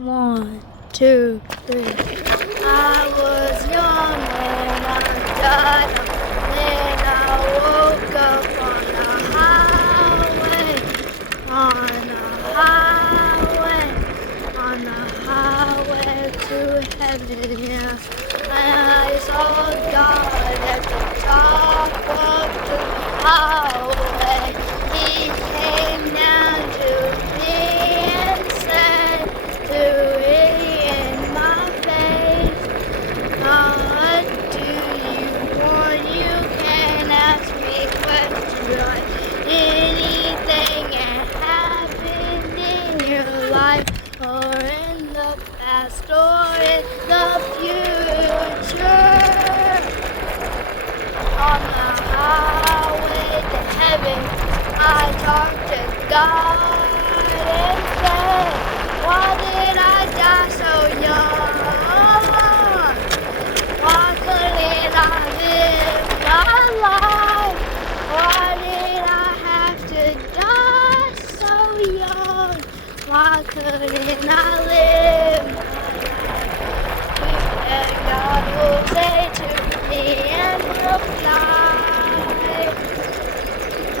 1, 2, 3. I was young when I died. Then I woke up on a highway, on a highway to heaven. Yeah. And I saw God at the top of the highway. He came down to me and said to me in my face, what do you want? You can ask me questions like anything that happened in your life or in the past or in the future. On the highway to heaven, I talked to God and said, why did I die so young? Why couldn't I live my life? Why did I have to die so young? Why couldn't I live my life? And God will say to me and reply,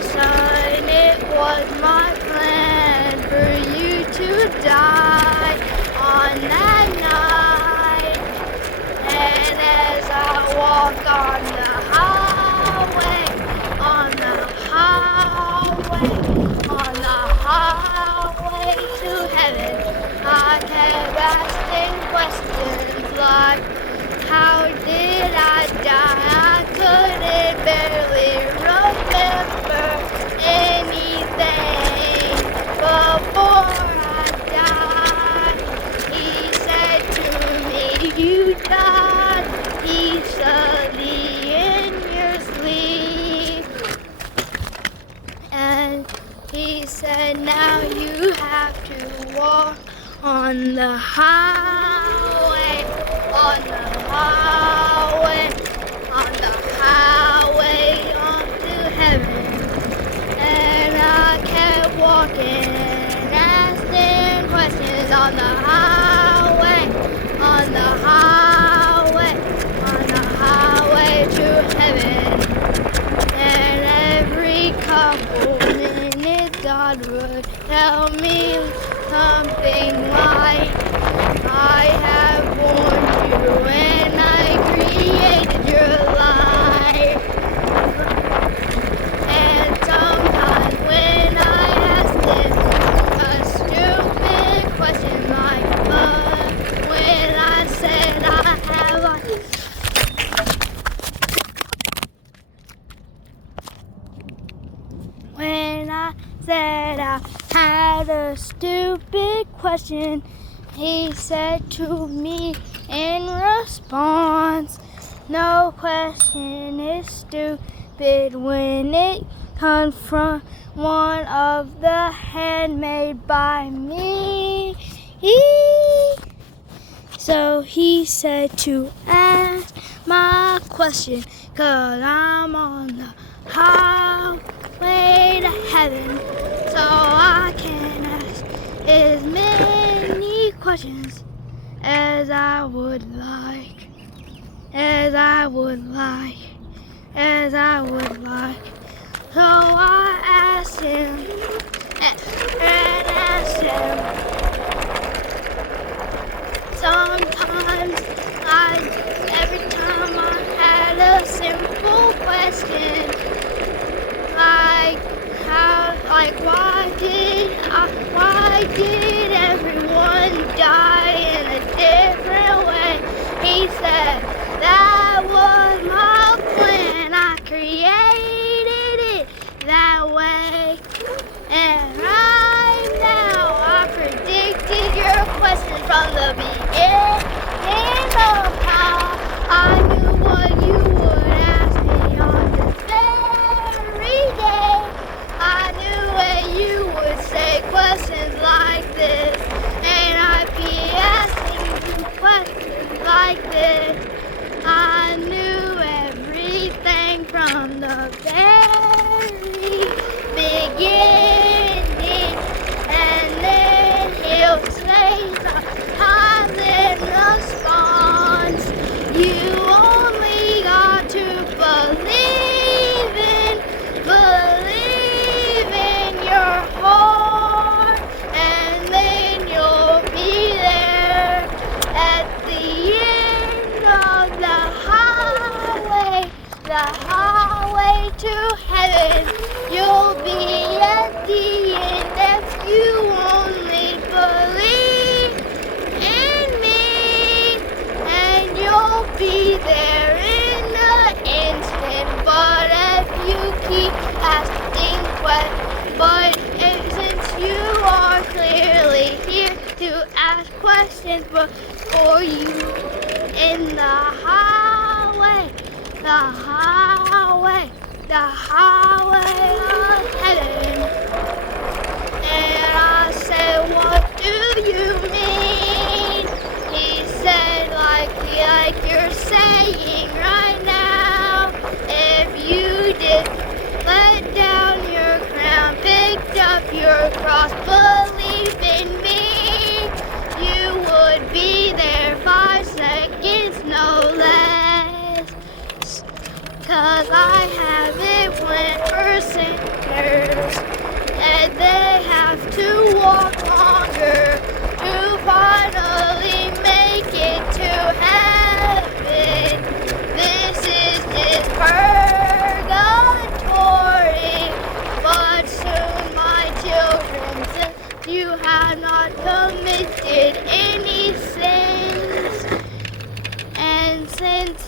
son, it was my plan for you to die on that night. And as I walk on the highway, to heaven, I kept asking questions like, how did I die? I couldn't barely remember anything before I died. He said to me, you died easily in your sleep. And he said, now you have to walk on the highway, on to heaven. And I kept walking, asking questions on the highway to heaven. And every couple minutes God would tell me something like, I have born you and I created your life. And sometimes when I asked him a stupid question like, when I said I have When I said I had a stupid question, he said to me in response, no question is stupid when it comes from one of the handmade by me. So he said to ask my question, 'cause I'm on the highway to heaven, so I can ask as many questions as I would like. So I asked him and asked him. Sometimes every time I had a simple question, why did everyone die in a different way? He said, that was my plan. I created it that way. And right now, I predicted your question from the beginning of how I knew what you would ask me on this very day. I knew that you would say questions like, the highway to heaven. You'll be at the end if you only believe in me, and you'll be there in an instant. But if you keep asking since you are clearly here to ask questions before you in the highway, the highway of heaven. And I said, what do you mean? He said, like you're saying right now, if you did let down your crown, picked up your cross, believe in me, you would be there 5 seconds, no less. 'Cause I have it when sinners, and they have to walk longer to finally make it to heaven. This is just purgatory, but soon, my children, since you have not committed any sins, and since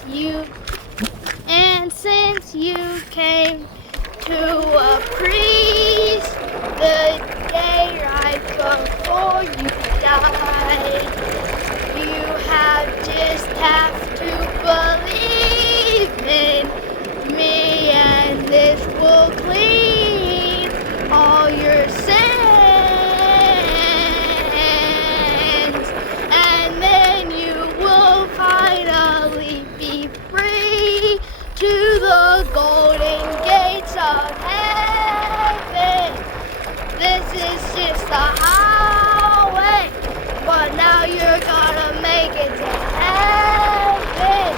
you came to a priest the day right before you died, you just have to believe in me, and this will clean all your sins, and then you will finally be free to the golden gates of heaven. This is just the highway, but now you're gonna make it to heaven.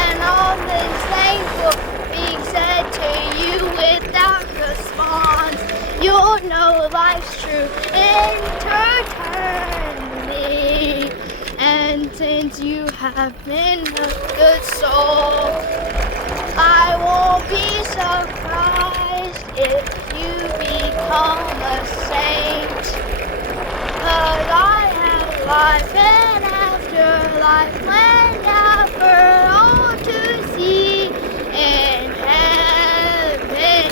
And all these things will be said to you without response. You'll know life's true eternity. And since you have been a good soul, I won't be surprised if you become a saint. 'Cause I have life and afterlife whenever all to see in heaven.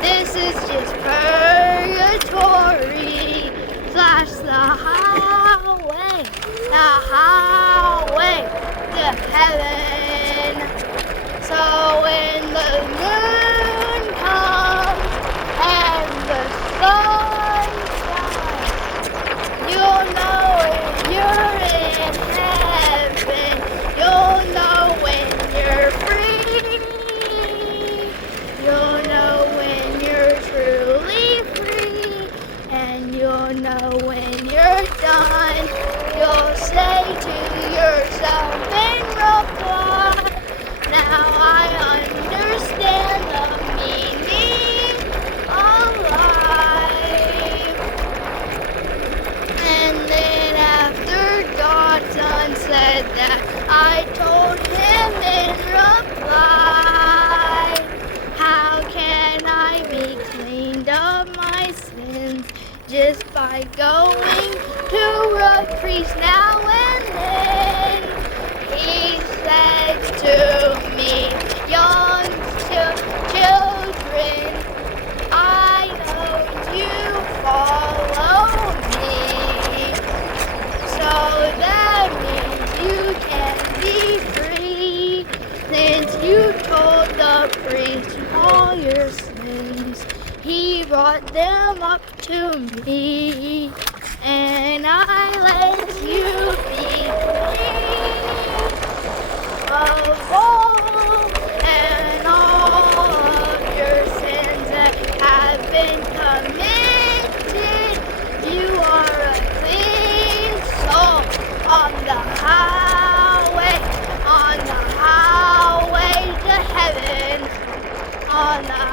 This is just purgatory / the highway to heaven. So when the moon comes and the sun shines, you'll know when you're in heaven. You'll know when you're free. You'll know when you're truly free. And you'll know when you're done. You'll say to yourself in reply, now I understand the meaning of life. And then after God's Son said that, I told him in reply, how can I be cleaned of my sins? Just by going to a priest now and then. He says to me, young children, I know you follow me. So that means you can be free, since you told the priest all your sins. He brought them up to me, and I let you be free of all and all of your sins that have been committed. You are a clean soul on the highway to heaven, on the